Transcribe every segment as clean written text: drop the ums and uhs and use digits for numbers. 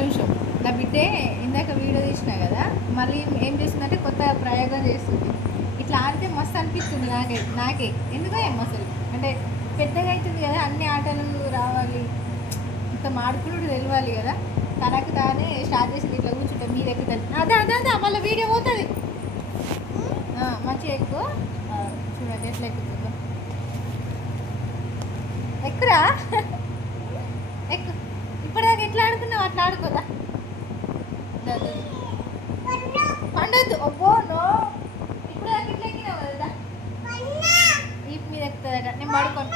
నిమిషం. నా బిడ్డే ఇందాక వీడియో తీసినా కదా, మళ్ళీ ఏం చేస్తుందంటే కొత్త ప్రయోగం చేస్తుంది. ఇట్లా ఆడితే మస్తు అనిపిస్తుంది నాకే ఎందుకో ఏమో అసలు. అంటే పెద్దగా అవుతుంది కదా, అన్ని ఆటలు రావాలి, మొత్తం ఆడుకున్నాడు తెలియాలి కదా. తనకు తానే స్టార్ట్ చేసింది. ఇట్లా కూర్చుంటే మీరు ఎక్కుతుంది, అదే అదే అదే మళ్ళీ వీడియో పోతుంది. మంచిగా ఎక్కువ చూడండి ఎట్లా ఎక్కుతుందో. ఎక్కురా ఎక్కు. ఇప్పటిదాకా ఎట్లా ఆడుకున్నావు అట్లా ఆడుకోదా. పండద్దు అబ్బో నో. ఇప్పటిదాకా ఇట్లా ఎక్కినావు కదా, ఈప్ మీద ఎక్కుతుందట. నేను పడుకోను.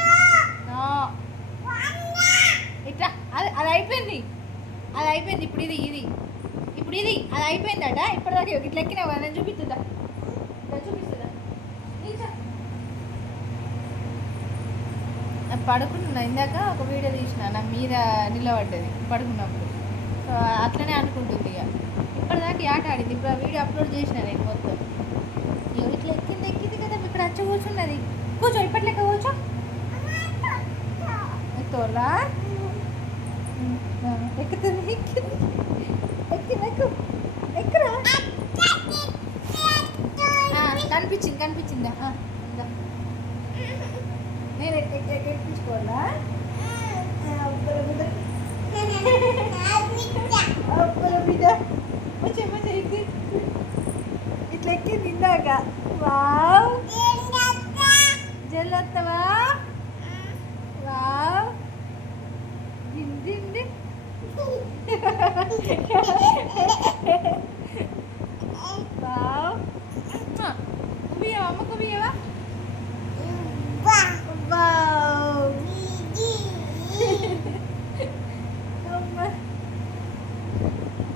ఇట్లా అది అది అయిపోయింది, అది అయిపోయింది. ఇప్పుడు ఇది ఇది ఇప్పుడు ఇది అది అయిపోయిందట. ఇప్పటిదాకా ఇట్లా ఎక్కినావు కదా, నేను చూపిస్తుందా చూపిస్తుందా. పడుకున్నా ఇందాక ఒక వీడియో తీసిన, నా మీద నిలబడ్డది పడుకున్నప్పుడు. సో అట్లనే అనుకుంటుంది ఇక. ఇప్పటిదాకా ఈ ఆట ఆడింది. ఇప్పుడు ఆ వీడియో అప్లోడ్ చేసిన నేను మొత్తం. ఇట్లా ఎక్కింది ఎక్కింది కదా, ఇక్కడ వచ్చి కూర్చున్నది. కూర్చో, ఇప్పట్లేక కూర్చో. తోలా ఎక్కుతుంది ఎక్కింది ఎక్కింది ఎక్కు ఎక్కురా. కనిపించింది కనిపించిందా. నేను ఎక్కించుకోవాలా. బిడ్డ మంచిగా మంచిగా ఎక్కి ఇట్లా ఎక్కింది ఇందాక. వావ్ జల్లత్తవా. వావ్ దిండి వావ్. బియ్యవా అమ్మకు బియ్యవా.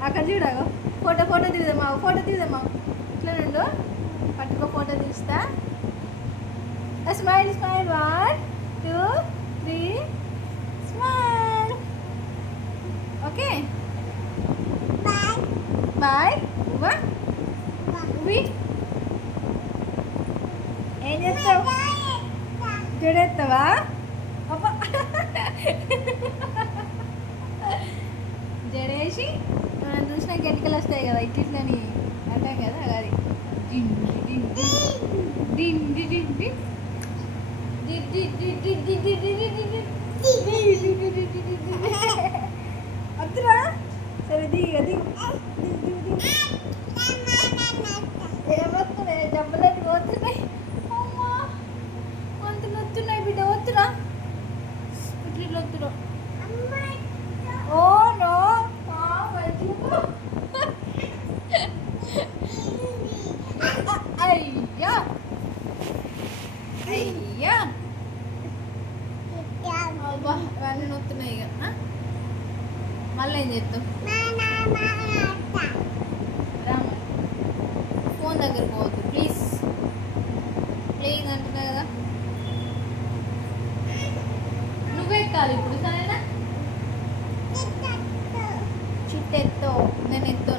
అక్కడ చూడగా ఫోటో దిగుదామా, ఫోటో దిగుదామా. ఇట్లా నుండు పట్టుకో, ఫోటో తీస్తా. Smile smile 1 2 3 smile. Okay bye. ఏం చేస్తావు, జడేస్తావా. అబ్బా జడేసి మనం చూసిన గెలికలు వస్తాయి కదా, ఇట్లని అంటాం కదా, అది అద్దురా. సరే దిగు దిగు ఏమొస్తున్నాయి, డబ్బులన్నీ పోతున్నాయి. అమ్మా వంతులు వస్తున్నాయి బిడ్డ, వద్దురా ఇట్లా వద్దురా. ఓ నో అయ్యా అయ్యా అబ్బా ఇవన్నీ నొత్తున్నాయి ఇక. మళ్ళీ ఏం చేస్తావు. రామ ఫోన్ దగ్గర పోవద్దు ప్లీజ్, ప్లేయింగ్ అంటున్నా కదా. నువ్వే ఎక్కాలి ఇప్పుడు, సరేనా. చిట్టెత్తో నేను ఎత్తో.